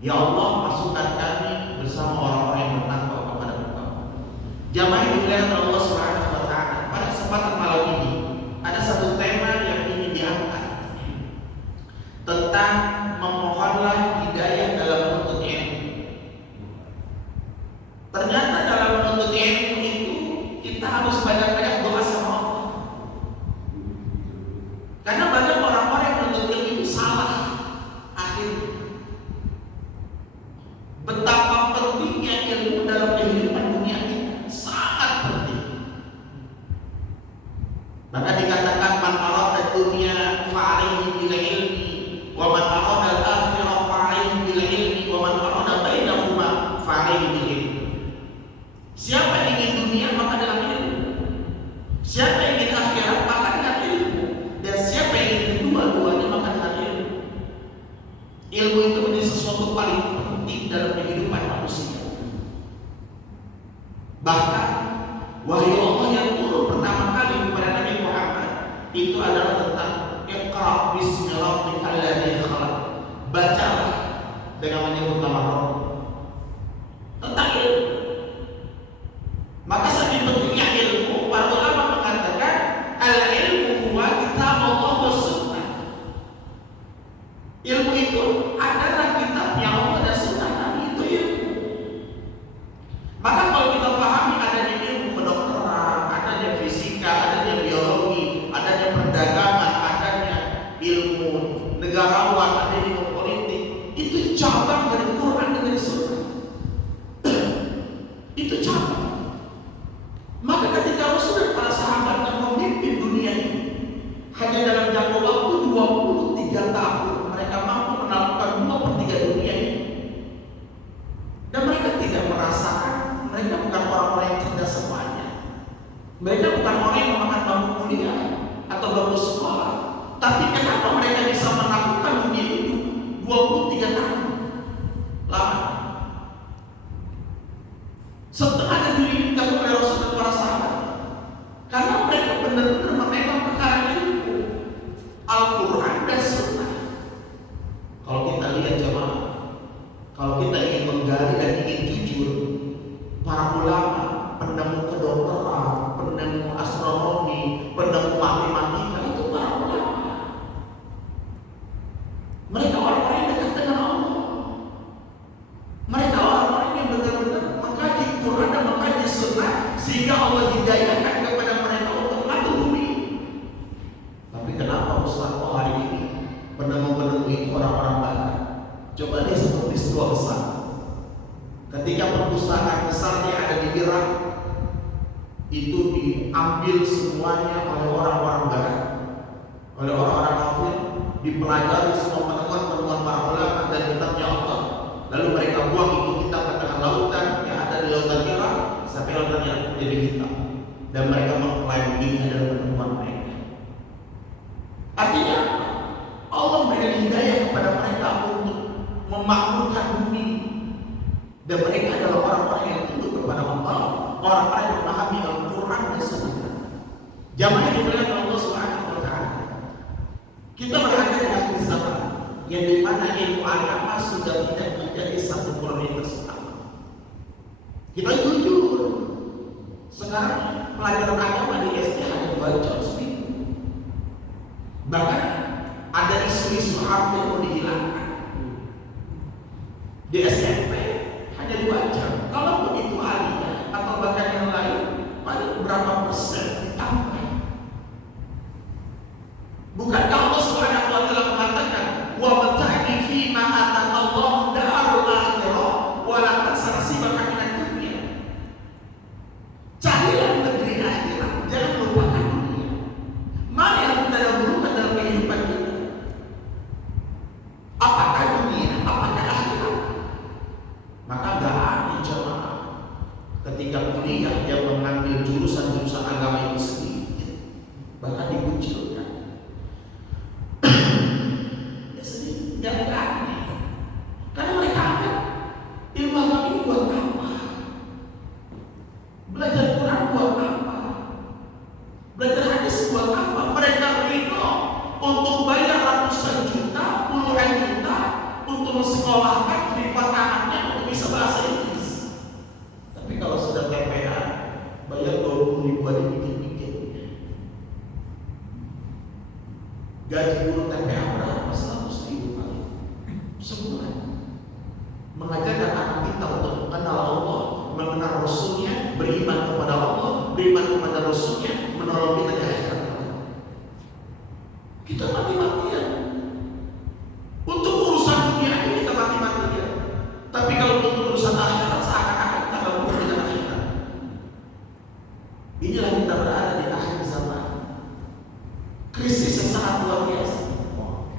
Ya Allah, masukkan kami bersama orang-orang yang bertakwa kepada Engkau. Jamaah yang dimuliakan Allah Subhanahu wa taala, pada kesempatan malam ini ada satu tema yang ingin diangkat tentang memohonlah hidayah dalam menuntut ilmu. Ternyata dalam menuntut ilmu itu kita harus banyak-banyak doa sama Allah. Karena banyak orang-orang yang menuntut ilmu itu salah akhirnya. Betapa pentingnya ilmu dalam kehidupan dunia kita, sangat penting. Maka dikatakan man arada dunya fa'alaihi bil ilmi wa man arada al-akhirah fa'alaihi bil ilmi wa man arada bainahuma fa'alaihi bil ilmi. Siapa yang ingin dunia maka dengan ilmu. Siapa yang ingin akhirat maka dengan ilmu. Dan siapa yang ingin kedua-duanya maka dengan ilmu. Ilmu itu menjadi sesuatu paling penting dalam kehidupan manusia. Bahkan wahyu Allah yang turun pertama kali kepada Nabi Muhammad itu adalah tentang Iqra bismi rabbikal ladzi khalaq. Bacalah dengan menyebut nama Rabb. Tentang ilmu. Maka saking pentingnya ilmu, para ulama mengatakan al-ilmu huwa kitabullah wa sunnah. Ilmu itu adalah kitabnya Allah dan sunnah Nabi, itu ilmu. Maka kalau kita pahami adanya ilmu kedokteran, adanya fisika, adanya biologi, adanya perdagangan, adanya ilmu negarawan, adanya ilmu politik, itu cabang dari Quran dan dari sunnah. Itu cabang. Maka ketika Rasul dan para sahabat yang memimpin dunia ini hanya dalam jangka waktu 23 tahun mereka mampu menaklukkan 2/3 dunia ini. Dan mereka tidak merasakan mereka bukan orang-orang yang cerdas semuanya. Mereka bukan orang yang memakan bangku kuliah atau bangku sekolah. Tapi kenapa mereka bisa menaklukkan dunia itu 23 tahun? Lama. Setengah dari dunia ini dilakukan oleh Rasul dan para sahabat. Karena mereka benar-benar memegang perkara ilmu Al-Quran dan Sunnah. Kalau kita lihat jemaah, kalau kita ingin menggali dan ingin jujur, para ulama, penemu kedokteran, penemu astronomi, penemu matematika itu para ulama. Mereka orang-orang yang dekat dengan Allah. Mereka orang-orang yang benar-benar mengkaji Quran dan mengkaji Sunnah sehingga Allah hidayahkan kepada mereka untuk mengatur bumi. Tapi kenapa Ustaz hari ini penemu-penemu itu orang-orang barat? Coba lihat satu peristiwa besar. Ketika perpustakaan besar yang ada di Irak itu diambil semuanya oleh orang-orang barat, oleh orang-orang kafir, dipelajari semua penemuan-penemuan para ulama dan kitabnya Allah. Lalu mereka buang itu kitab ke tengah lautan yang ada di lautan Irak sampai lautan Irak menjadi hitam. Dan mereka mengklaim ini adalah penemuan mereka. Artinya Allah memberikan hidayah kepada mereka untuk memakmurkan bumi. Dan mereka adalah orang-orang yang tunduk kepada Allah, orang-orang yang memahami Al-Quran dan Sunnah. Jamaah yang dimuliakan Allah Subhanahu wa taala. Kita berada di akhir zaman yang dimana ilmu agama sudah tidak menjadi satu prioritas utama. Kita jujur, sekarang pelajaran agama di SD hanya 2 jam seminggu. Bahkan ada isu-isu hampir mau dihilangkan. Di SMP hanya 2 jam. Kalaupun itu aliyah atau bahkan yang lain, paling berapa persen ditambah? Bukankah Allah Subhanahu wa taala mengatakan, "Wa mata'ni fi ma ataqallahu darul akhirah wa la tasrasibaka minad dunya." Carilah negeri akhirat, jangan lupakan dunia. Mana yang kita dahulukan dalam kehidupan kita? Apakah dunia? Apakah akhirat? Maka gak aneh jemaah ketika kuliah yang mengambil jurusan-jurusan agama itu sedikit, bahkan dikucilkan. Ya sedikit, gak aneh. Karena mereka anggap ilmu agama ini buat apa? Belajar Quran buat apa? Belajar hadis buat apa? Mereka rindu untuk bayar ratusan juta, puluhan juta untuk mensekolahkan mengajarkan anak kita untuk mengenal Allah, mengenal Rasulnya, beriman kepada Allah, beriman kepada Rasulnya, menolong kita di akhirat. Kita mati-matian untuk urusan dunia ini, kita mati-matian. Tapi kalau untuk urusan akhirat, seakan-akan kita nggak butuh dengan akhirat. Inilah kita berada di akhir zaman, krisis yang sangat luar biasa.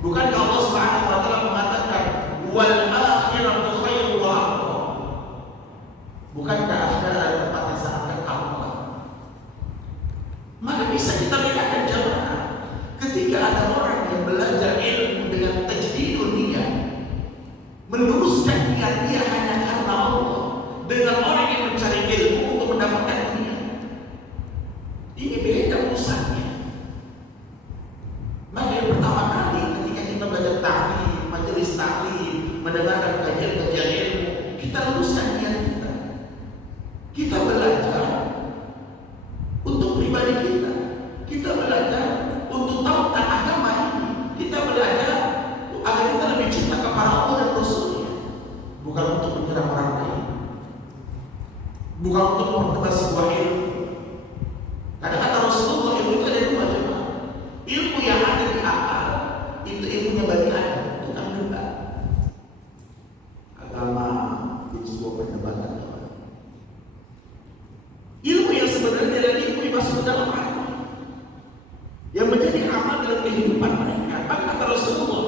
Bukankah Allah Subhanahu wa taala mengatakan wal akhiratu khairu wa abqa? Bukankah akhirat adalah tempat yang sangat kekal? Maka bisa kita bedakan jamaah ketika ada orang yang belajar ilmu dengan tajdidun niat, meluruskan niat dia hanya karena Allah, dengan orang yang mencari ilmu untuk mendapatkan dunia. Ini beda urusannya. Maka yang pertama kali ketika kita belajar taklim, majelis taklim, mendengarkan kajian-kajian ilmu, kita luruskan niat kita. Kita belajar untuk pribadi kita. Kita belajar untuk tahu tentang agama ini. Kita belajar agar kita lebih cinta kepada Allah dan Rasulnya. Bukan untuk menyerang orang lain, bukan untuk mempertebal sebuah ilmu. Karena kata Rasulullah, ilmu itu ada dua jemaah. Ilmu yang ada di akal, itu ilmunya bagi Adam, bukan debat. Agama itu sebuah perdebatan. Ilmu yang sebenarnya adalah ilmu yang masuk ke dalam hati, yang menjadi amal dalam kehidupan mereka. Maka kata Rasulullah,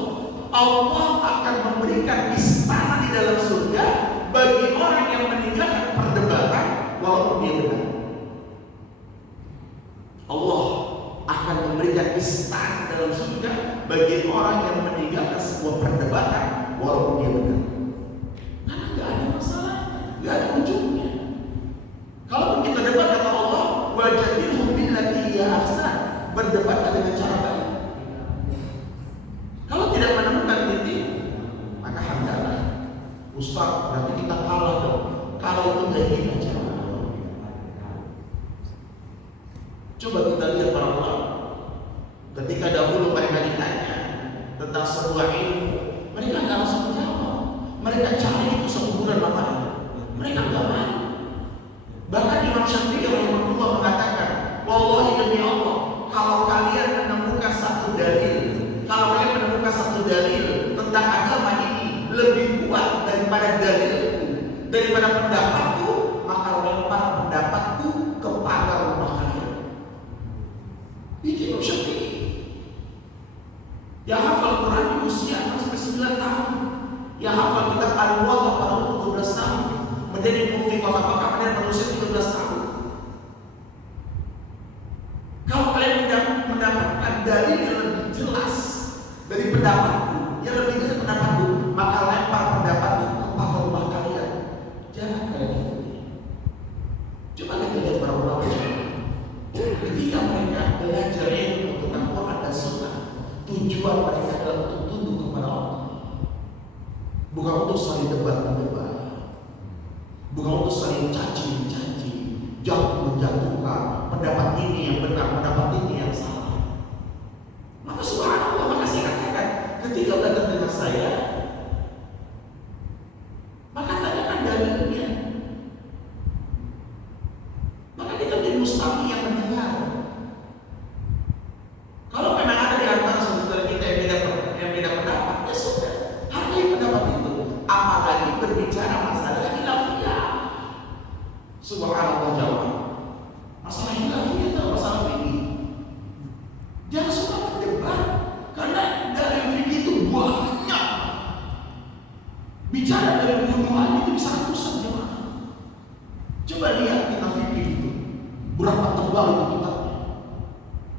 Allah akan memberikan istana di dalam surga bagi orang yang meninggalkan perdebatan walaupun dia benar. Allah akan memberikan istana dalam surga bagi orang yang meninggalkan sebuah perdebatan walaupun dia benar. Karena nggak ada masalah, nggak ada ujungnya. Kalau kita debat kata Allah, wajadilhum billati hiya ahsan, berdebatlah dengan cara baik. Kalau tidak menemukan titik, maka hamdalah. Ustaz, berarti kita kalah dong. Kalau itu nggak hina cara. Coba kita lihat para ulama. Ketika dahulu mereka ditanya tentang sebuah ilmu, mereka nggak langsung menjawab. Mereka cari itu sekuburan namanya. Mereka nggak mau. Bahkan Imam Syafi'i rahimahullah mengatakan, wallahi demi Allah, kalau kalian menemukan satu dalil tentang agama ini lebih kuat daripada dalilku, daripada pendapatku, maka lempar pendapatku kepada rumah kalian. Itu Imam Syafi'i yang hafal Quran di usia 6-9 tahun, yang hafal kitab Al-Muwatta pada umur 12 tahun, menjadi mufti kota Mekah pada usia 13 tahun. Kalau kalian mendapatkan dalil yang lebih jelas dari pendapatku, yang lebih jelas pendapatku, maka lempar pendapatku kepada rumah kalian. Jangan kalian ikuti. Coba kita lihat para ulama. Ketika mereka belajar ilmu tentang Quran dan Sunnah, tujuan mereka adalah untuk tunduk kepada Allah, bukan untuk saling debat-debat, bukan untuk saling caci-caci, menjatuhkan pendapat ini yang benar, pendapat ini yang salah. Maka subhanallah, maka saya katakan ketika belajar dengan saya, maka tanyakan dalilnya. Maka kita menjadi mustami yang mendengar. Kalau memang ada di antara saudara kita yang beda pendapat, ya sudah, hargai pendapat itu. Apalagi berbicara masalah khilafiyah. Subhanallah jawab. Masalah khilafiyah itu masalah fikih. Jangan suka berdebat, karena dari fikih itu banyak. Bicara dari wuduan itu bisa ratusan jemaah. Coba lihat kita fikih itu, berapa tebal itu kitabnya.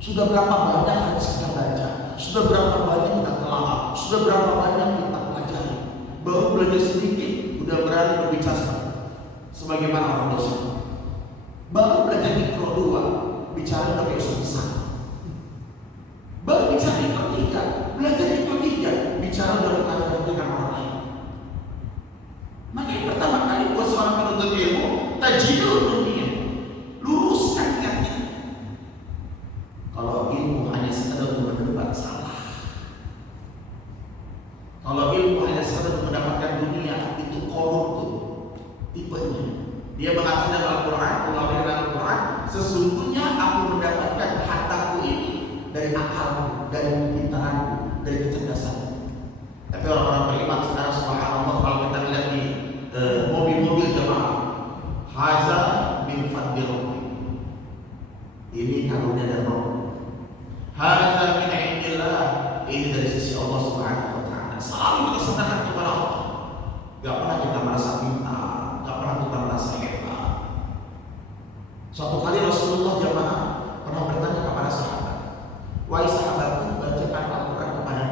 Sudah berapa banyak hadis kita baca, sudah berapa banyak kita telah, sudah berapa banyak kita pelajari. Baru belajar sedikit, udah berani berbicara sebagaimana orang dosa. Baru belajar mikro 2, bicara pakai usaha besar. Baru bicara mikro 3, belajar mikro 3, bicara udah mengatakan orang lain. Maka yang pertama kali buat seorang penuntut ilmu, tajidul dunia, luruskan niatnya. Kalau ilmu hanya sekadar untuk berdebat, salah. Kalau ilmu hanya sekadar untuk mendapatkan dunia, itu Dia mengatakan dalam Al-Quran, Allah dalam Al-Quran, sesungguhnya aku mendapatkan hartaku ini dari akalku, dari kepintaranku, dari kecerdasanku. Tapi orang-orang beriman sekarang subhanallah, kalau kita lihat di mobil-mobil jemaah, haza min fadli rabbi, ini karunia dari Allah. Haza min indillah, ini dari sisi Allah subhanahu wa ta'ala. Selalu kita senangkan kepada Allah. Gak pernah kita merasa minta, gak pernah kita merasa hebat. Suatu kali Rasulullah jemaah pernah bertanya kepada sahabat, wahai sahabatku, bacakan Al-Quran kepada.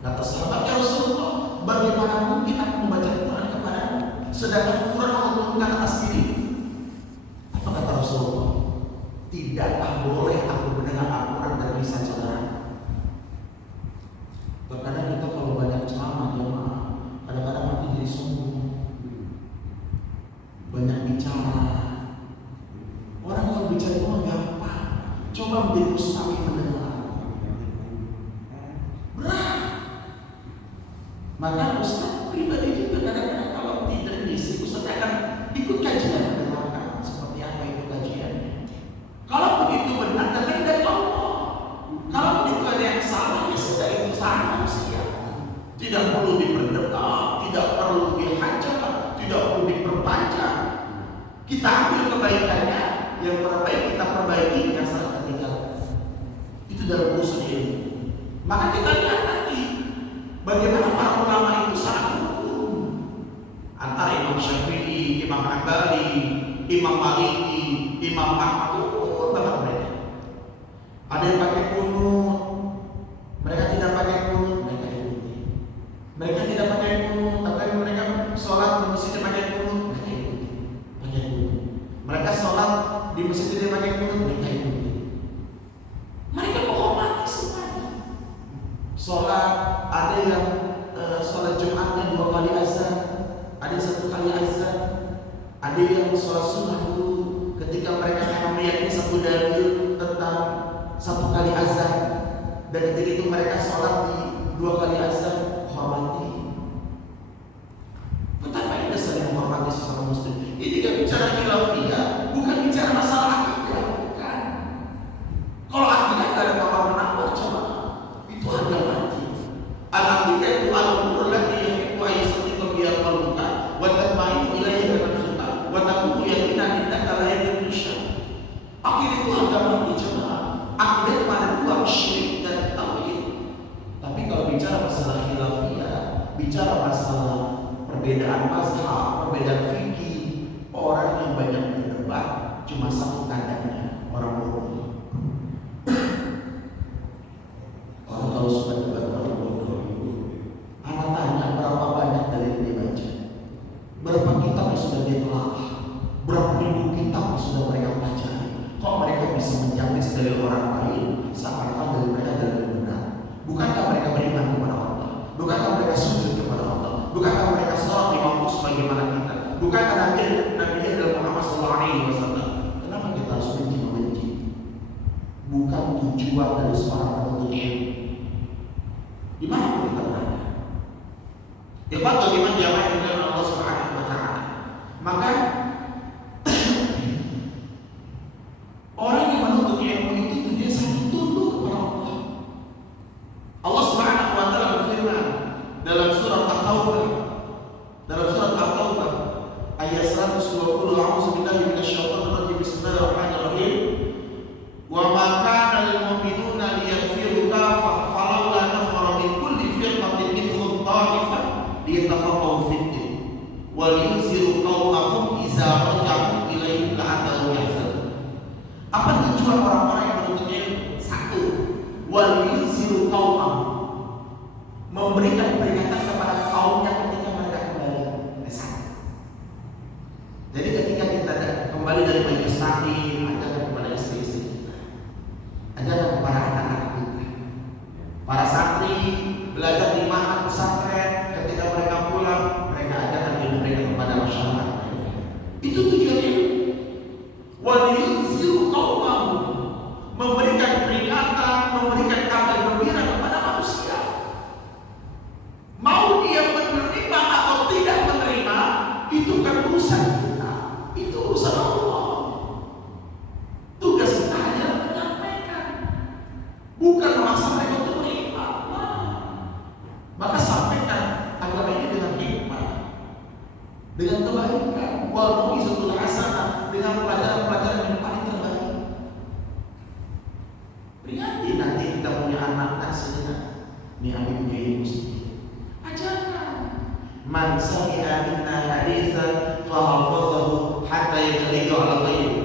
Kata sahabat, ya Rasulullah, bagaimana mungkin aku membaca Al-Quran kepada, sedangkan Al-Quran Allah turunkan atas diri? Apa kata Rasulullah? Tidaklah boleh aku mendengar Al-Quran dari lisan saudara. Terkadang kita kalau banyak ceramah jemaah, kadang-kadang mati jadi sombong, banyak bicara. Orang kalau bicara itu gampang, coba menjadi mustaqim mendengar. Berat. Maka Ustaz pribadi juga kadang-kadang kalau tidak diisi, Ustaz akan ikut kajian mendengarkan seperti apa itu kajiannya. Kalau begitu benar, datang dari Allah. Kalau begitu ada yang salah, ya sudah, itu salah manusia. Tidak perlu diperdebat, tidak perlu dihajar, tidak perlu diperpanjang. Kita ambil kebaikannya, yang terbaik kita perbaiki, yang salah kita tinggalkan. Itu dalam urusan ini. Maka kita lihat nanti bagaimana para ulama itu sangat hukum antara Imam Syafi'i, Imam Hambali, Imam Maliki, Imam Ahmad, itu banget mereka. Ada yang pakai kunut, mereka tidak pakai kunut, mereka ikuti. Mereka tidak pakai kunut, tapi mereka sholat di masjid pakai kunut, mereka ikuti. Pakai kunut. Mereka sholat di masjid tidak pakai kunut, mereka ikuti. Mereka menghormati semuanya. Sholat ada yang sholat Jumatnya 2 kali azan, ada 1 kali azan, ada yang sholat sunnah dulu ketika mereka memang meyakini satu dalil tentang 1 kali azan, dan ketika itu mereka sholat di 2 kali azan, hormati. Betapa ini saling menghormati sesama muslim. Ini kan bicara khilafiyah, bukan bicara masalah akidah, bukan. Kalau akidah tidak ada tawar menawar, coba itu harga mati. Al-aqidah itu al-umur lati yahibu ayyasatiqa biya qalbuka wa tatma'innu ilayhi nafsuka wa takunu yaqinan innaka la yadri syai'. Akidah itu harga mati, coba. Akidah itu ada 2, syirik dan tauhid. Tapi kalau bicara masalah khilafiyah, bicara masalah perbedaan mazhab, perbedaan fikih, orang yang banyak berdebat cuma satu tandanya, orang bodoh. Orang kalau suka debat orang bodoh. Anak tanya berapa banyak dari yang dia baca, berapa kitab yang sudah dia telah, berapa ribu kitab yang sudah mereka pelajari. Kok mereka bisa menjamin dari orang lain seakan-akan dari mereka adalah yang benar? Bukankah mereka beriman kepada Allah? Bukankah mereka sujud kepada Allah? Bukankah mereka sholat 5 waktu sebagaimana kita? Bukankah Nabi adalah Muhammad SAW? Kenapa kita harus benci? Bukan tujuan dari seorang penuntut ilmu. Di mana pun kita berada. Ikhwan bagaimana jamaah yang dimuliakan Allah Subhanahu wa ta'ala. Maka orang yang menuntut ilmu itu dia sangat tunduk kepada Allah. Allah Subhanahu wa ta'ala berfirman dalam surat At-Taubah, ayat 120, a'udzubillahi minasyaitonir rajim, bismillahirrahmanirrahim. Wa ma kana lil mu'minuna liyaghfiru kafah falawla nafara min kulli firqatin minhum ta'ifah liyatafaqahu fid-din wa liyunziru qaumahum idza raja'u ilaihim la'allahum yahzanun. Apa tujuan orang-orang yang menuntut ilmu? 1, wa liyunziru qaumahum, memberikan peringatan kepada kaumnya ketika mereka kembali. Jadi ketika kita kembali dari majelis taklim, ajarkan kepada istri-istri kita, ajarkan kepada anak-anak kita. Para santri belajar di ma'had pesantren, ketika mereka pulang, mereka ajarkan ilmu mereka kepada masyarakat. Itu tujuannya. Wa liyunziru qaumahum, memberikan peringatan, memberikan kabar gembira kepada manusia. Mau dia menerima atau tidak menerima, itu kan urusan kita. dengan kebaikan, wal mau'izatul hasanah, dengan pelajaran-pelajaran yang paling terbaik. Peringati nanti kita punya anak sebenarnya, ini ambil punya ilmu sedikit. Ajarkan. Man sami'a minna haditsan fa hafazahu hatta yabliga ala ghairi.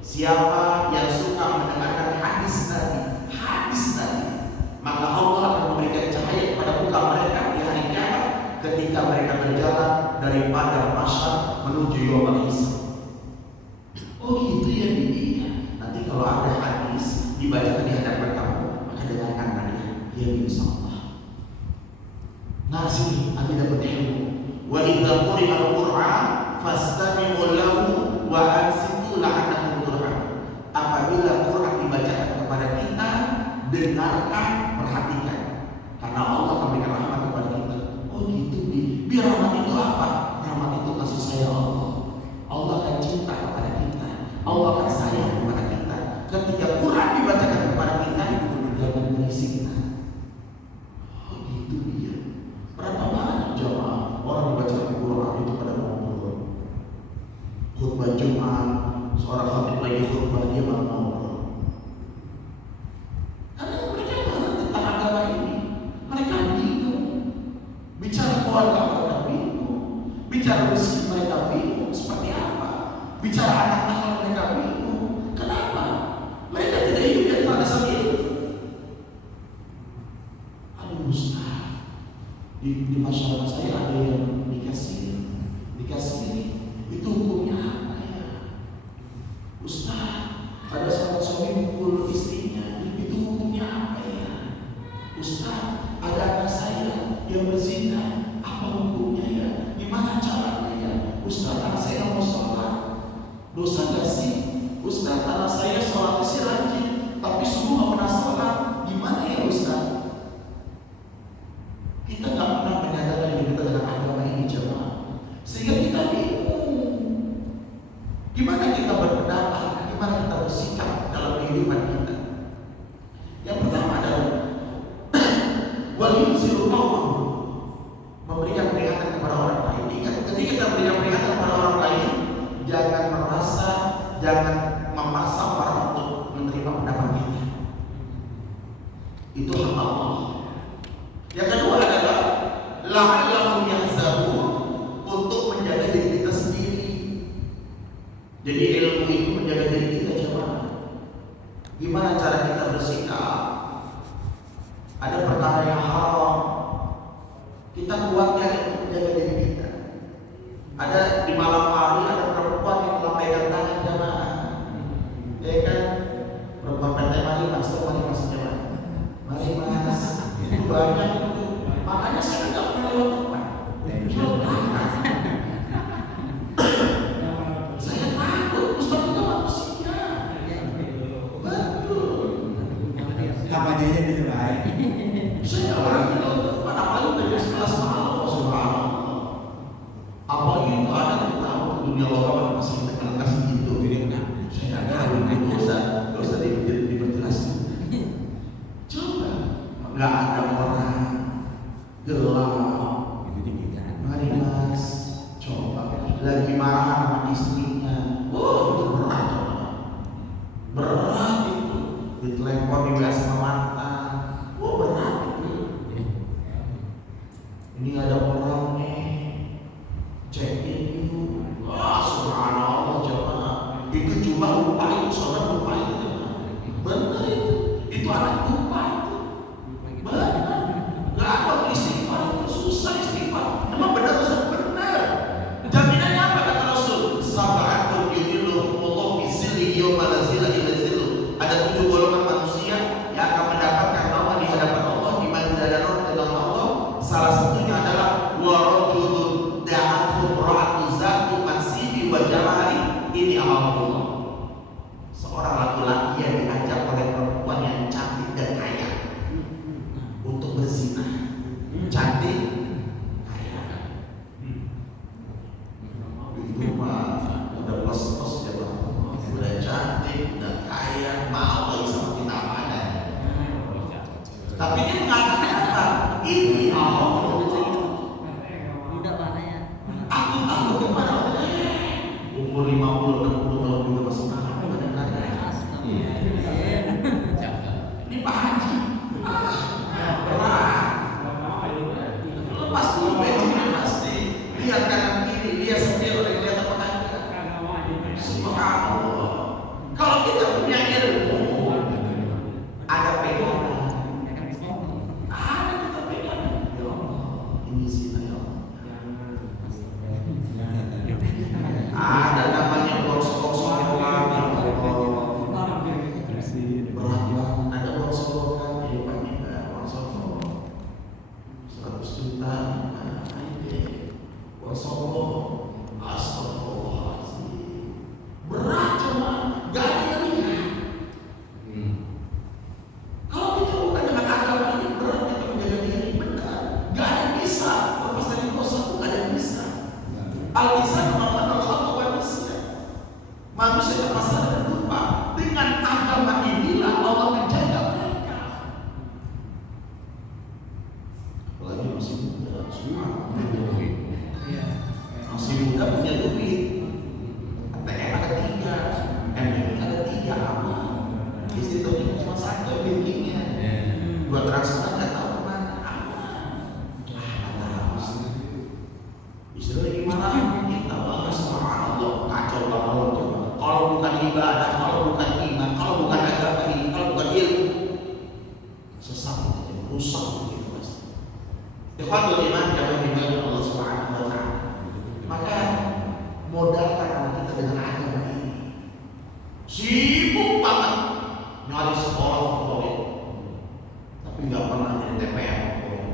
Siapa yang suka mendengarkan hadis Nabi, maka Allah akan memberikan cahaya kepada muka mereka di hari kiamat ketika mereka berjalan dari padang mahsyar menuju yaumul hisab. Oh gitu ya Bibi. Nanti kalau ada hadis dibacakan di hadapan kamu, maka dengarkan tadi. Ya insyaallah. Nah sini Abi dapat ilmu. Wa idza quri'a al-Qur'an fastami'u lahu wa ansitu la'allakum turhamun. Apabila Quran dibacakan kepada kita, dengarkan, perhatikan, karena Allah memberikan rahmat kepada kita. Oh gitu Bi. Biar rahmat itu apa? Rahmat itu kasih sayang Allah. Allah akan cinta kepada kita. Allah akan sayang kepada kita. Ketika Quran dibacakan kepada kita, itu akan mengisi kita. Oh gitu dia. Berapa banyak jamaah orang dibacakan Quran itu pada ngobrol. Khutbah Jumat, seorang khatib lagi khutbah dia malah ngobrol. Karena mereka nggak tentang agama ini. Mereka bingung. Bicara keluarga mereka bingung. Bicara rezeki mereka bingung. Seperti apa? Bicara anak-anak mereka bingung. Kenapa? Mereka tidak hidup di atas dasar itu. Aduh Ustaz, di masyarakat saya ada yang dikasih itu hukumnya apa ya? Ustaz, ada seorang suami mukul istrinya, itu hukumnya apa ya? Ustaz, ada anak saya yang berzina, apa hukumnya ya? Gimana caranya ya? Ustaz, anak saya mau sholat, dosa gak sih? Ustaz, anak saya sholatnya sih rajin, tapi sungguh gak pernah sholat, gimana ya Ustaz? Kita gak pernah menyadari diri kita dengan agama ini jemaah, sehingga kita bingung. Gimana kita berpendapat, gimana kita bersikap dalam kehidupan kita. Yang pertama adalah waliyuzilu qawman, memberikan peringatan kepada orang lain. Ingat, ketika kita memberikan peringatan kepada orang lain, jangan merasa, jangan memaksa orang untuk menerima pendapat kita. Itu hak Allah. Yang kedua adalah la'allahum yahzarun, untuk menjaga diri kita sendiri. Jadi ilmu itu menjaga diri kita jemaah. Gimana cara kita bersikap? Ada perkara yang haram, kita kuatnya untuk menjaga diri kita. Ada di malam hari ada perempuan yang melambaikan tangan jemaah, ya kan? Perempuan pantai mari mas jemaah, mari mas. Itu banyak itu. Makanya saya nggak pernah lewat depan. Saya takut, Ustaz itu manusia. Betul. Apa aja itu baik. Saya orang yang lewat depan, apalagi dari 11 malam, subhanallah. Apalagi itu ada yang tahu dunia lokal masih kita kenal kasih gitu. Saya nggak tahu, nggak usah diperjelaskan. Coba, nggak ada orang gelap. Mari mas, coba lagi marah sama istrinya. Oh itu berat itu. Ditelepon di WA sama mantan. Oh berat itu. Ini ada orang nih, check in itu. Wah subhanallah jemaah. Itu cuma lupa itu, saudara lupa itu jemaah. Benar itu. Itu anak lupa itu. Benar. Gak ada istighfar itu, susah istighfar. Emang benar Ustaz? Benar. Jaminannya apa kata Rasul? Sab'atun yudhilluhumullahu fi zillihi yawma la zilla illa zilluh. Ada 7 golongan manusia yang akan mendapatkan naungan di hadapan Allah di mana ada naungan di dalam Allah. Salah satunya adalah wa rajulun da'athu ra'atu zatu masibi wa jamali ini Allah. Seorang Takut kepada Allah. Umur 50, 60 tahun juga masih makan kadang-kadang. Ini Pak Haji. Berat. Lepas dulu bensinnya pasti. Lihat kanan kiri, dia setir oleh kelihatan apa kagak. Subhanallah. Kalau kita punya ilmu, ada pegangan. Ada kita pegangan. Ya Allah, ini zina ya Allah. Ada namanya borsok-borsok yang lama. Berat banget. Ada borsok-borsok hebatnya, borsok 100 juta. Borsok astagfirullahaladzim. Berat cuma gak ada yang lihat. Kalau kita bukan dengan agama ini berat kita menjaga diri benar. Gak ada yang bisa lepas dari dosa, gak ada yang bisa. Al-Lisan memakan al-khatwa wal nisyan. Manusia bermasalah dan lupa. Dengan agama inilah Allah menjaga mereka. Apalagi masih muda, semua masih muda punya duit. ATM ada 3, MMI ada 3 aman. Istri itu cuma 1 bankingnya. 2 transfer nggak tahu kemana. Aman. Istri lagi marah, kita bahas Allah kacau banget. Kalau bukan ibadah, kalau bukan iman, kalau bukan agama ini, kalau bukan ilmu, sesat aja, rusak begitu mas. Ikhwatul iman yang dimiliki Allah Subhanahu wa Ta'ala. Maka modalkan anak kita dengan agama ini. Sibuk banget nyari sekolah favorit, tapi nggak pernah jadi TPM favorit.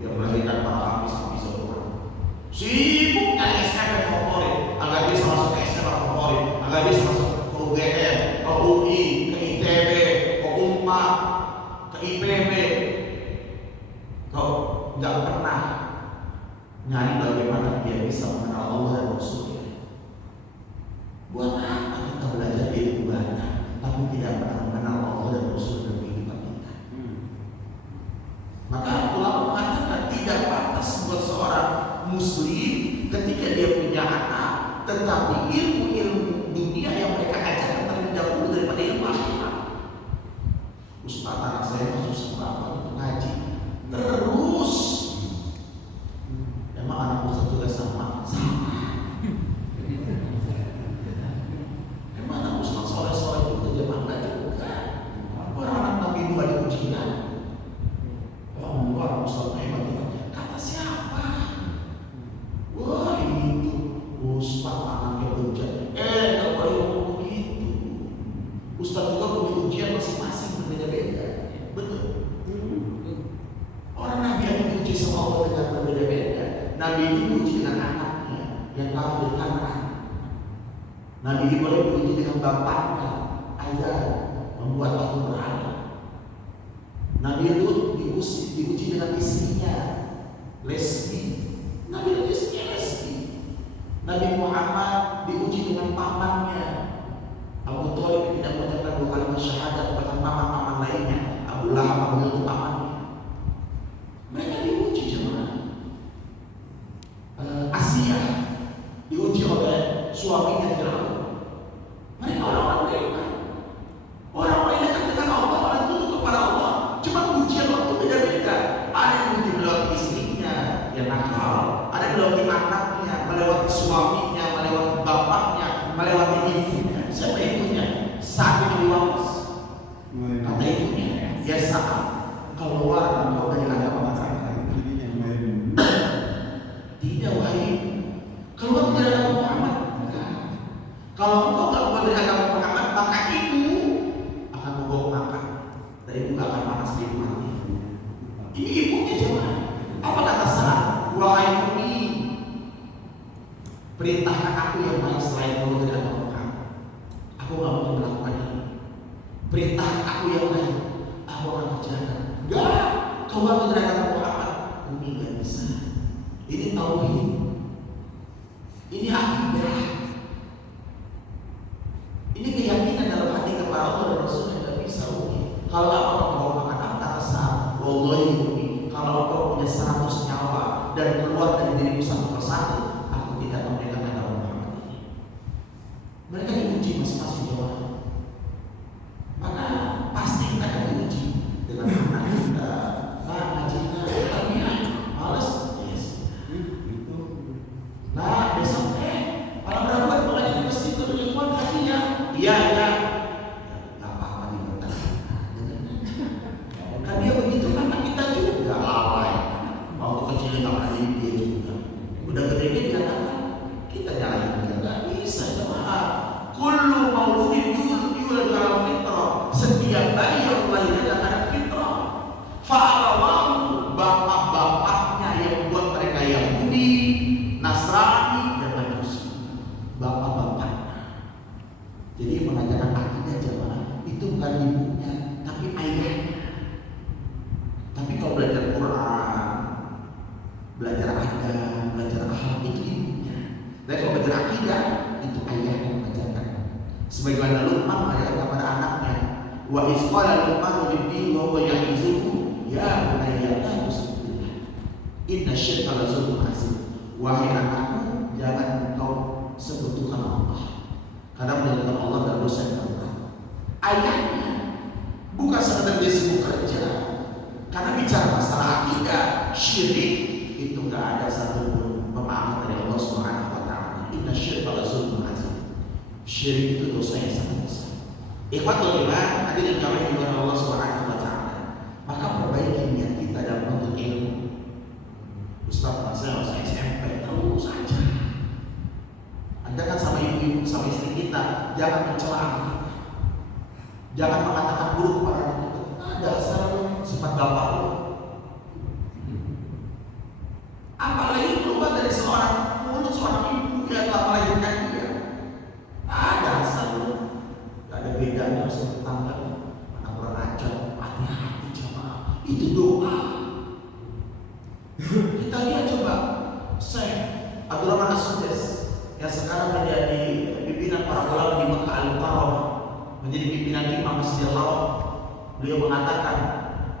Dia melahirkan para habis orang. Sibuk nyari SKP favorit, agar bisa masuk ke SMA favorit, agar bisa masuk ke UGM, ke UI, ke ITB, ke UNPAD, ke IPB. Kau nggak pernah nyari bagaimana dia bisa mengenal Allah dan Rasulnya. Buat apa kita belajar ilmu banyak, tapi tidak pernah mengenal Allah dan Rasul dalam kehidupan kita? Maka ulama mengatakan tidak pantas buat seorang muslim ketika dia punya anak, tetapi ilmu-ilmu dunia yang mereka ajarkan terlebih dahulu daripada ilmu akhirat. Ustaz, anak saya susah banget untuk ngaji. Terus emang anak Ustaz juga sama? Emang anak Ustaz soleh-soleh juga jamaah juga? Orang anak Nabi Nuh ada ujian. Oh, anak Ustaz hebat ya. Kata siapa? Wah, itu Ustaz anaknya bejat. Gak boleh ngomong begitu. Ustaz juga punya ujian masing-masing berbeda-beda. Betul. Orang Nabi yang diuji sama Allah dengan berbeda-beda. Nabi ini diuji dengan anaknya yang kafir Kanaan. Nabi Ibrahim diuji dengan bapaknya Azar, membuat batu beranak. Nabi Lut diuji dengan istrinya Lesbi. Nabi Lut istrinya Lesbi. Nabi Muhammad diuji dengan pamannya Abu Thalib, tidak mengucapkan 2 kalimat syahadat, bahkan paman-paman lainnya Abu Lahab, Abu Jalil pamannya. Mereka diuji jemaah. Asia diuji oleh suaminya Firaun. Mereka orang-orang beriman, orang-orang yang dekat dengan Allah, orang tunduk kepada Allah. Cuma ujian waktu beda-beda. Ada yang diuji melewati istrinya yang nakal, ada yang melewati anaknya, melewati suaminya, melewati bapaknya, melewati ibunya. Siapa ibunya? Saat ini wawas. Kata ibunya, ya saat keluar engkau dari agama masyarakat. Tidak, wahai keluar dari agama Muhammad. Kalau engkau tak keluar dari agama Muhammad, maka ibu akan membawa makan dan ibu akan panas di mati. Ini ibunya jemaah. Apa kata saat? Wahai bumi, perintahkan aku yang baik selain keluar dari agama Muhammad. Aku gak mau melakukan ini. Perintahkan aku yang baik, aku akan kerjakan. Gak, keluar dari agama Muhammad, bumi gak bisa. Ini tauhid, ini akidah, ini keyakinan dalam hati kepada Allah dan Rasul yang gak bisa bumi. Kalau apa mau makan apa kata saat, wallahi bumi, kalau kau punya 100 nyawa dan keluar dari dirimu satu persatu, aku tidak dengan akidah, itu ayah yang mengajarkan. Sebagaimana Luqman mengajarkan kepada anaknya, wa isqala Luqman libnihi wa huwa ya'izuhu ya bunayya la tusyrik billah inna syirka la zulmun azim. Wahai anakku, jangan engkau sekutukan Allah, karena menyekutukan Allah adalah dosa yang berat. Ayahnya bukan sekedar dia sibuk kerja, karena bicara masalah akidah, syirik itu nggak ada satupun pemaafan dari Allah Subhanahu wa taala. Inna syirka la zulmun azim. Syirik itu dosa yang sangat besar. Ikhwatul iman, hadirin kami dimuliakan Allah Subhanahu wa taala. Maka perbaiki niat kita dalam menuntut ilmu. Ustaz, saya SMP terus saja. Anda kan sama ibu-ibu, sama istri kita, jangan mencela anak kita. Jangan mengatakan buruk kepada anak kita. Ada asal sifat bapak lo. Apalagi keluar dari mulut seorang ibu yang telah melahirkan dia. Ada asal lo. Gak ada bedanya sama tetangga. Anak kurang ajar, hati-hati jamaah. Itu doa. Kita lihat coba Syekh Abdurrahman As-Sudais yang sekarang menjadi pimpinan para ulama di Mekah Al-Mukarramah, menjadi pimpinan Imam Masjidil Haram. Beliau mengatakan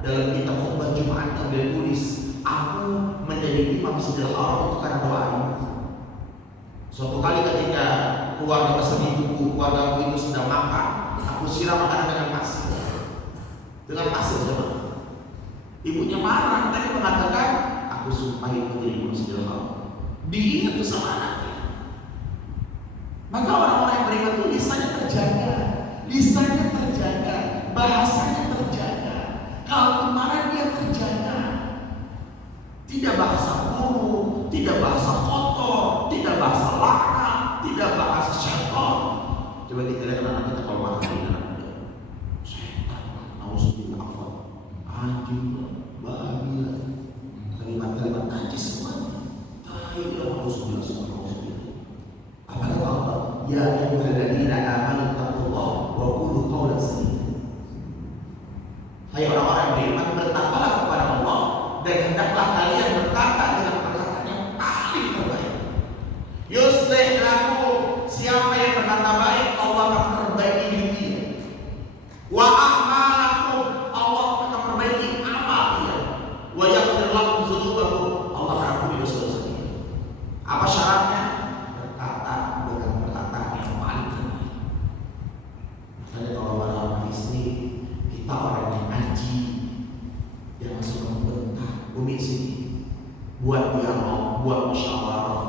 dalam kitab khutbah Jumat yang beliau tulis, aku menjadi imam Masjidil Haram itu karena doa ini. Suatu kali ketika keluarga pesan ibuku, keluarga itu sedang makan, aku siram makanan dengan pasir. Dengan pasir, saudara. Ibunya marah, tapi mengatakan, aku sumpah ibu menjadi imam Masjidil Haram. Diingat bersama anaknya. Maka orang-orang yang beriman itu lisannya terjaga, bahasanya terjaga, kalau kemarin dia terjaga, tidak bahasa buruk, tidak bahasa kotor, tidak bahasa laknat, tidak bahasa syaitan. Coba kita lihat anak kita kalau marah dengan anak kita, syaitan, nauzubillah, afwan, anjing, babi, kalimat-kalimat najis semuanya. Ta'ilah nauzubillah, nauzubillah. Apa kata Allah? Ya ayyuhalladzina amanu taqullaha wa qulu qawlan sadida. Hai orang-orang beriman, bertakwalah kepada Allah dan hendaklah kalian berkata dengan perkataan yang paling terbaik. Yuslih lakum, siapa yang berkata baik, Allah akan perbaiki dirinya. Wa a'malakum, Allah akan perbaiki amal dia. Wa yaghfir lakum dzunubakum, Allah akan ampuni dosa-dosa dia. Apa syaratnya? Berkata dengan perkataan yang paling terbaik. Makanya kalau ada istri, kita orang yang ngaji, jangan suka membentak. Umi sini, buat dialog, buat musyawarah,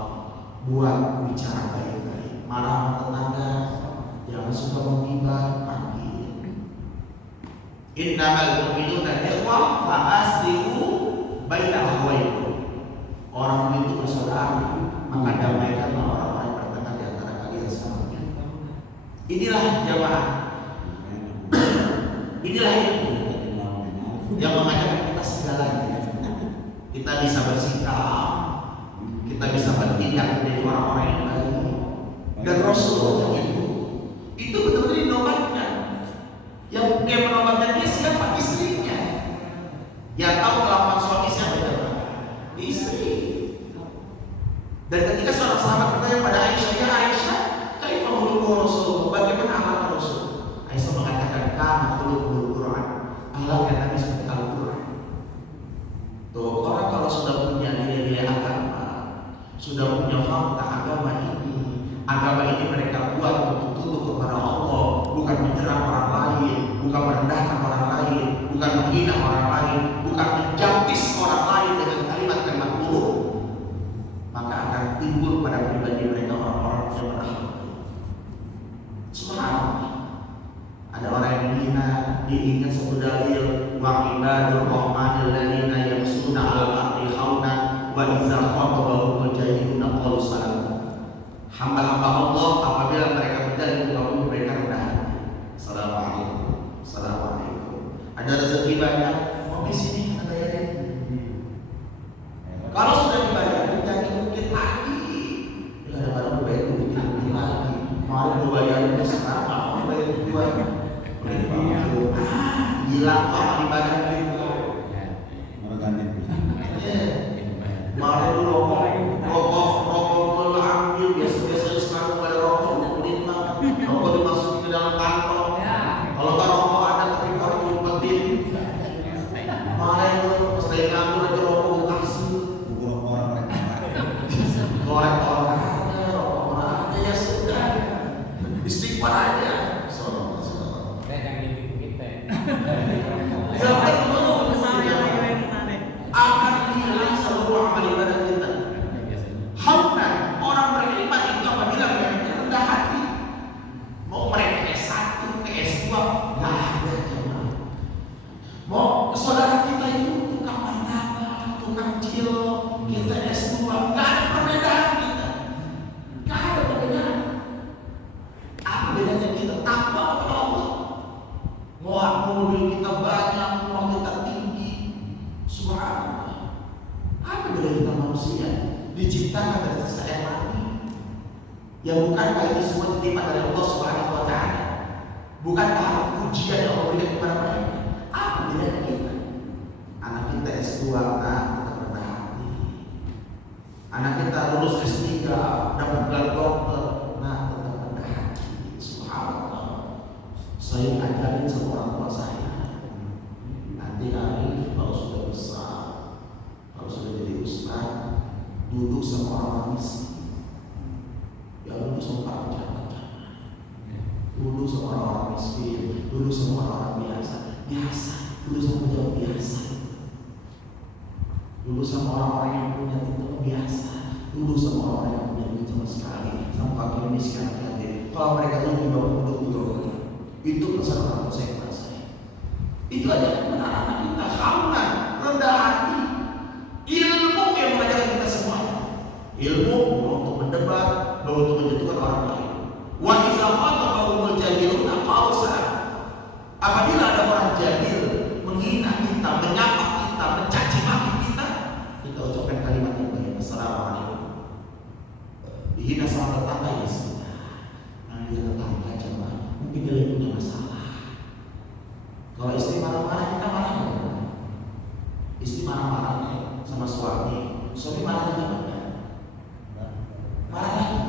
buat bicara baik-baik. Marah sama tetangga, jangan suka menggibah, panggil. Innamal mu'minuna ikhwah fa aslihu baina akhawaykum. Orang itu bersaudara, maka damaikanlah orang-orang yang bertengkar di antara kalian semuanya. Inilah jamaah. Inilah ilmu yang mengajarkan kita segalanya. Kita bisa bersikap, kita bisa bertindak menjadi orang-orang yang baik. Dan Rasulullah itu betul-betul dinobatkan. Yang menobatkan dia siapa? Istrinya. Yang tahu kelakuan suami siapa? Istri. Dan ketika seorang sahabat bertanya pada Aisyah, ya Aisyah, kaifa khuluqu Rasulullah? Bagaimana akhlak Rasul? Aisyah mengatakan, kana khuluqul Quran. Akhlaknya Nabi seperti Al-Quran. Tuh, orang kalau sudah punya nilai-nilai agama, sudah punya fakta agama ini mereka buat untuk tunduk kepada Allah, bukan menyerang orang lain, bukan merendahkan orang lain, bukan menghina orang lain, bukan menjapis orang lain dengan kalimat-kalimat buruk. Maka akan timbul pada pribadi mereka orang-orang yang berakhlak. Subhanallah. Ada orang yang menghina, diingat satu dalil, wa ibadur rahmanil ladzina yamshuna 'alal ardi hauna wa idza khatabahumul jahiluna qalu salama. Hamba-hamba Allah apabila mereka berjalan di muka bumi mereka rendah hati. Assalamualaikum, assalamualaikum. Ada rezeki banyak, mau di sini ada bayarin. Kalau sudah dibayar, jadi mungkin lagi. Kadang-kadang bayar mungkin lagi. Mau gue bayarin sekarang, mau bayar dua. Hilang kok ibadah itu. Kemarin lu rokok lu ambil biasa-biasa Ya bukankah itu semua titipan dari Allah Subhanahu wa Ta'ala? Bukankah ujian yang Allah berikan kepada mereka? Apa bedanya kita? Anak kita S2, nah, kita rendah hati. Anak kita lulus S3, dapat gelar dokter, nah, tetap rendah hati. Subhanallah. Saya ajarin sama orang tua saya. Nanti Arif kalau sudah besar, kalau sudah jadi ustaz, duduk sama orang miskin. Ya duduk sama para pejabat, duduk sama orang miskin, duduk sama orang biasa, duduk sama pejabat biasa, duduk sama orang-orang yang punya titel biasa, duduk sama orang yang punya duit sama sekali, sama fakir miskin hati-hati. Kalau mereka lebih bawa duduk itu pesan orang tua saya kepada saya. Itu aja anak-anak kita kamunan rendah hati. Ilmu yang mengajarkan kita semuanya. Ilmu untuk mendebat, untuk menjatuhkan orang lain. Wa idza khatabahumul jahiluna qalu. Apabila ada orang jahil menghina kita, menyapa kita, mencaci maki kita ucapkan kalimat yang baik. Assalamualaikum. Dihina sama tetangga ya sudah. Nah, dia tetangga aja Mbak. Mungkin dia punya masalah. Kalau istri marah-marah kita marah nggak? Istri marah-marah sama suami marah juga nggak? Marah lagi.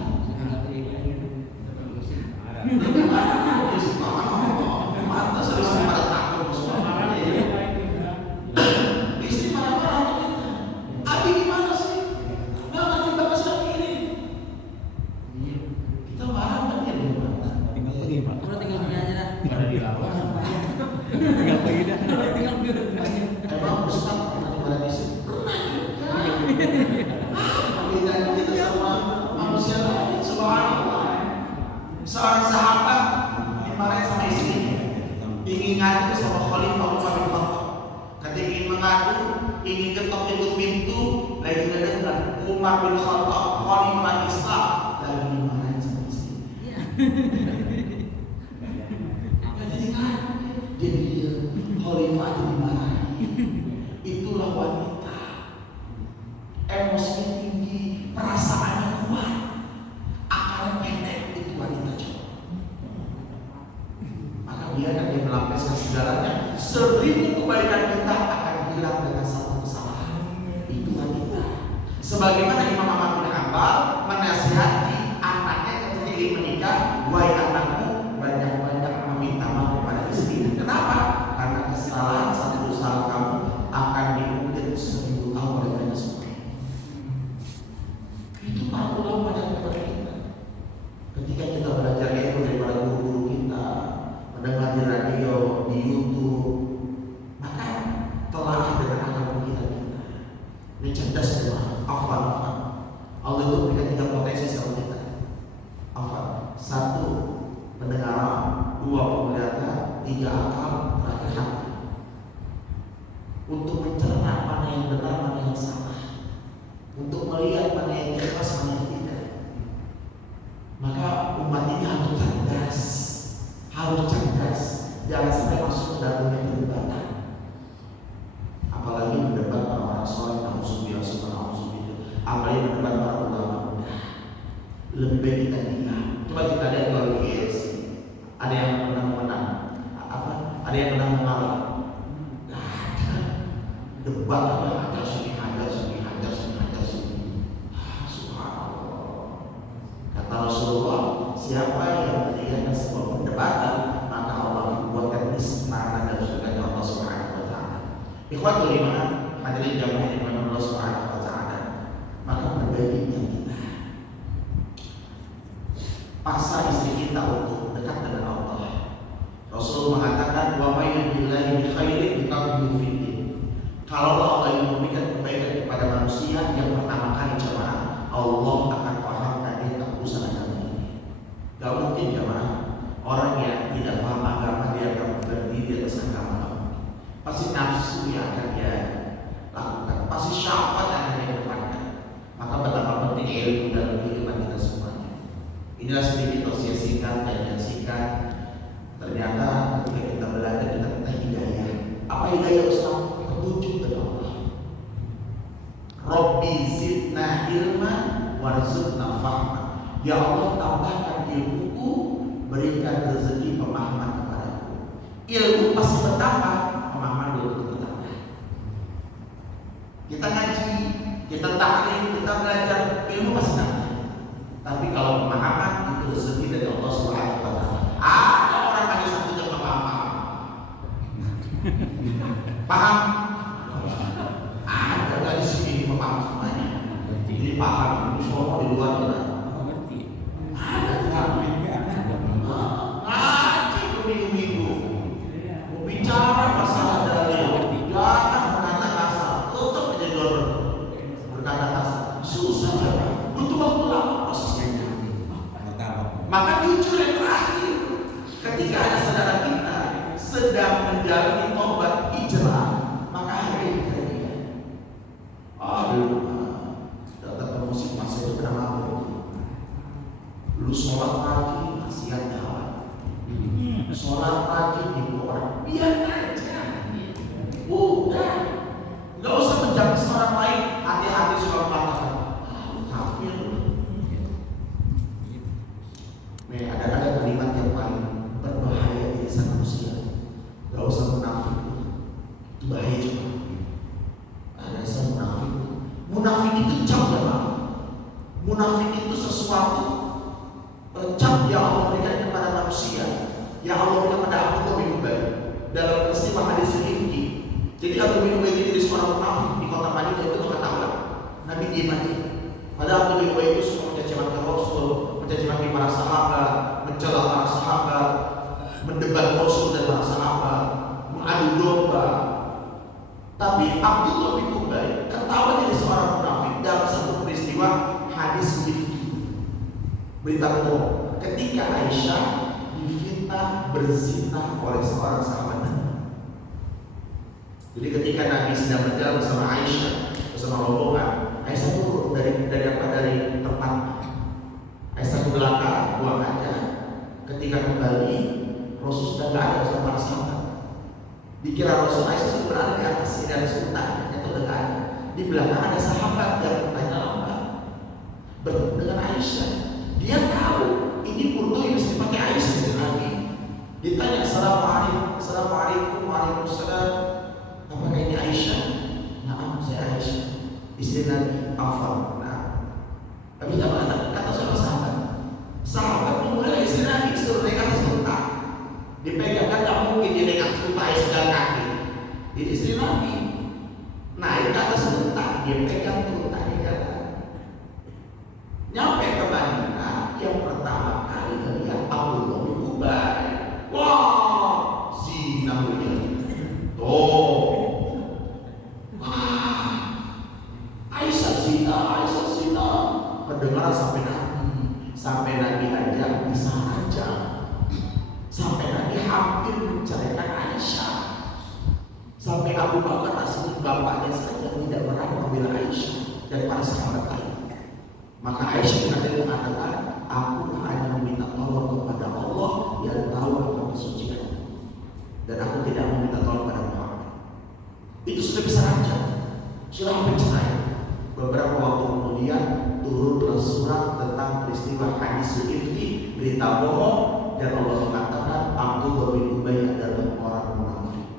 Mata serius pada takut suami. Istri marah-marah sama kita. Abi gimana sih? Nggak ngerti bapak sedang ini. Kita marah kan dia gimana? Tinggal pergi Pak. Tinggal pergi aja dah. Tinggal pergi dah. Emang Ustaz pernah di mana sih? Pernah juga. Kita sama manusia lain, subhanallah. Seorang sahabat dimarahin sama istrinya, ingin ngadu sama Khalifah Umar bin Khattab. Ketika ingin mengadu, ingin ketok pintu, lagi ngedengar Umar bin Khattab, Khalifah Islam, lagi dimarahin sama istrinya. Jadi ngadu, jadi dia Khalifah aja dimarahin. Itulah wanita, emosinya tinggi, perasaannya kuat, akalnya pendek. Itu wanita coba. Maka biarkan dia melampiaskan segalanya. 1000 kebaikan kita akan hilang dengan satu kesalahan. Itu wanita. Sebagaimana Imam Ahmad bin Hanbal menasihati anaknya ketika ingin menikah, wahai anakku, banyak-banyak meminta maaf kepada istri. Kenapa? Karena kesalahan satu dosa kamu akan diungkit 1000 tahun oleh mereka semua. Itu para ulama dan kepada kita. Ketika kita belajar ilmu daripada guru-guru kita, mendengar di radio, di YouTube, maka telah dengan akal pikiran kita. Ini cerdas semua. Afwan. Allah itu berikan 3 potensi sama kita. Afwan. 1 pendengaran, 2 penglihatan, 3 akal, terakhir hati. Untuk mencerna mana yang benar, mana yang salah, untuk melihat mana yang ikhlas, mana yang tidak. Maka umat ini harus cerdas, jangan sampai masuk ke dalam dunia perdebatan. Apalagi mendebat orang-orang soleh, apalagi mendebat para ulama muda. Lebih baik kita diam. Coba kita lihat kalau di ILC, ada yang pernah menang, ada yang pernah mengalah. Debat ada sini. Subhanallah. Kata Rasulullah, siapa yang meninggalkan sebuah perdebatan, maka Allah membuatkan istana dan surganya Allah Subhanahu wa Ta'ala. Ikhwatul iman, hadirin jamaah iman Allah Subhanahu wa Ta'ala. Maka perbaiki niat kita. Paksa istri kita untuk dekat dengan Allah. Rasul mengatakan, wa may yuridillahi bi khairin yuqawwihu fid din. Kalau Allah ingin memberikan kebaikan kepada manusia, yang pertama kali jemaah, Allah akan pahamkan dia keurusan agama ini. Gak mungkin jemaah orang yang tidak paham agama dia akan berdiri atas agama. Pasti nafsu yang akan dia lakukan, pasti syahwat yang akan dia depankan. Maka betapa penting ilmu dalam kehidupan kita semuanya. Inilah sedikit tausiah singkat dan singkat. Ternyata ketika kita belajar tentang hidayah, apa hidayah Ustaz? Petunjuk dari Allah. Rabbi zidna ilman warzuqna fahma. Ya Allah, tambahkan ilmuku, berikan rezeki pemahaman kepadaku. Ilmu pasti bertambah, pemahaman belum tentu bertambah. Kita ngaji, kita taklim, kita belajar, ilmu pasti nambah. Tapi kalau pemahaman itu rezeki dari Allah Subhanahu wa Ta'ala. Ada orang ngaji 1 jam paham. Paham? Ada nggak di sini paham semuanya? Jadi paham itu semua di luar juga. Ada ngaji berminggu-minggu, mau bicara masalah dalil, jangan berkata kasar, tetap aja jual berkata kasar. Susah ya, butuh waktu lama prosesnya. Maka jujur yang terakhir, ketika ada saudara kita sedang menjalani tobat hijrah, maka hari dia, datang ke musik masih itu kenapa? Lu sholat pagi masih ada, sholat pagi di orang biar aja, udah, nggak usah menjudge orang lain. Hati-hati suka mengatakan, kafir. Ada kalimat yang paling berbahaya di lisan manusia. Gak usah munafik, itu bahaya juga. Ada rasa munafik. Munafik itu cap ya Pak. Munafik itu sesuatu cap yang Allah berikan kepada manusia, yang Allah berikan kepada Abdullah bin Ubay dalam peristiwa hadis Rifqi. Jadi Abdullah bin Ubay ini seorang munafik di kota Madinah itu ketahuan. Nabi diam aja. Padahal Abdullah bin Ubay itu suka mencaci maki Rasul, mencaci maki para sahabat, mencela para sahabat, mendebat Rasul dan para sahabat, mengadu domba. Tapi Abdullah bin Ubay ketawa jadi seorang munafik dalam satu peristiwa hadis Rifqi. Berita bohong ketika Aisyah difitnah berzina oleh seorang sahabat Nabi. Jadi ketika Nabi sedang berjalan bersama Aisyah bersama rombongan, Aisyah turun dari tempat. Aisyah ke belakang buang aja. Ketika kembali, Rasul sudah tidak ada bersama para sahabat. Dikira Rasul, Aisyah sudah berada di atas dan sultan, itu udah tidak ada. Di belakang ada sahabat yang bertanya lambat bertemu dengan Aisyah. Dia tahu ini kurdo yang mesti pakai Aisyah istri Nabi. Ditanya assalamualaikum, waalaikumsalam. Apakah ini Aisyah? Nah, saya Aisyah istri Nabi. Afwan. Nah, tapi tidak kata sama sahabat. Sahabat memulai istri Nabi suruh naik atas unta. Dipegang kan tidak mungkin dia naik atas unta Aisyah jalan kaki. Jadi istri Nabi naik ke atas unta, dia pegang unta di jalan. Nyampe ke Madinah, yang pertama kali melihat Abdullah bin Ubay. Wah, zina punya. Tuh. Wah, Aisyah zina. Pendengaran sampai Nabi aja bisa aja. Sampai Nabi hampir menceraikan Aisyah. Sampai Abu Bakar As-Siddiq bapaknya saja tidak berani membela Aisyah dan para sahabat lain. Maka Aisyah mengatakan, aku hanya meminta tolong kepada Allah yang tahu akan kesucian, dan aku tidak meminta tolong kepada Muhammad. Itu sudah bisa lancar, sudah hampir cerai. Beberapa waktu kemudian turunlah surat tentang peristiwa hadis Rifqi, berita bohong, dan Allah mengatakan Abdullah bin Ubay adalah orang munafik.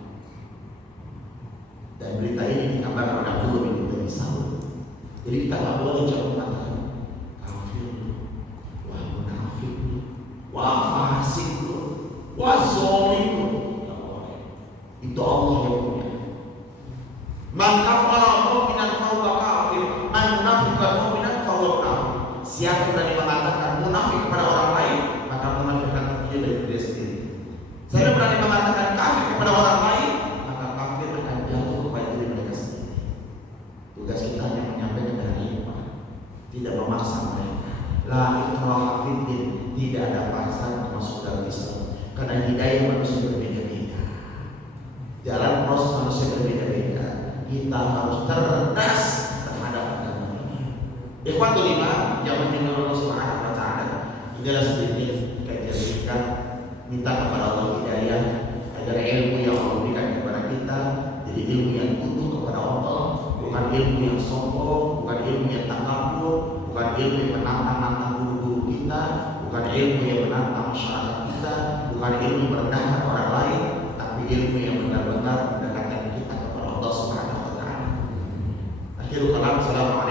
Dan berita ini dikabarkan oleh Abdullah bin Ubay Salul. Jadi kita tidak boleh jangan mengatakan wah fasik lu, wah zolim lu. Itu Allah yang punya. Man kafara mu'minan fahuwa kafir, man munafiqan mu'minan fahuwa kafir. Siapa berani mengatakan munafik kepada orang lain, maka munafikan dia dari diri sendiri. Saya berani mengatakan kafir kepada orang lain, maka kafir akan jatuh kepada diri mereka sendiri. Tugas kita hanya menyampaikan dari iman, tidak memaksa mereka. La ikraha fid din, tidak ada paksaan masuk dalam Islam. Karena hidayah manusia berbeda-beda, jalan proses manusia berbeda-beda. Kita harus cerdas terhadap agama ini. Ikhwatul iman, jangan menurut Allah Subhanahu wa Ta'ala. Inilah sedikit kajian kita. Minta kepada Allah hidayah agar ilmu yang Allah berikan kepada kita jadi ilmu yang utuh kepada Allah, bukan ilmu yang sombong, bukan ilmu yang takabur, bukan ilmu yang menantang-nantang guru-guru kita. ilmu yang menantang masyarakat kita, bukan ilmu yang merendahkan orang lain, tapi ilmu yang benar-benar mendekatkan kita kepada Allah Subhanahu wa taala. Akhirul kalam, assalamualaikum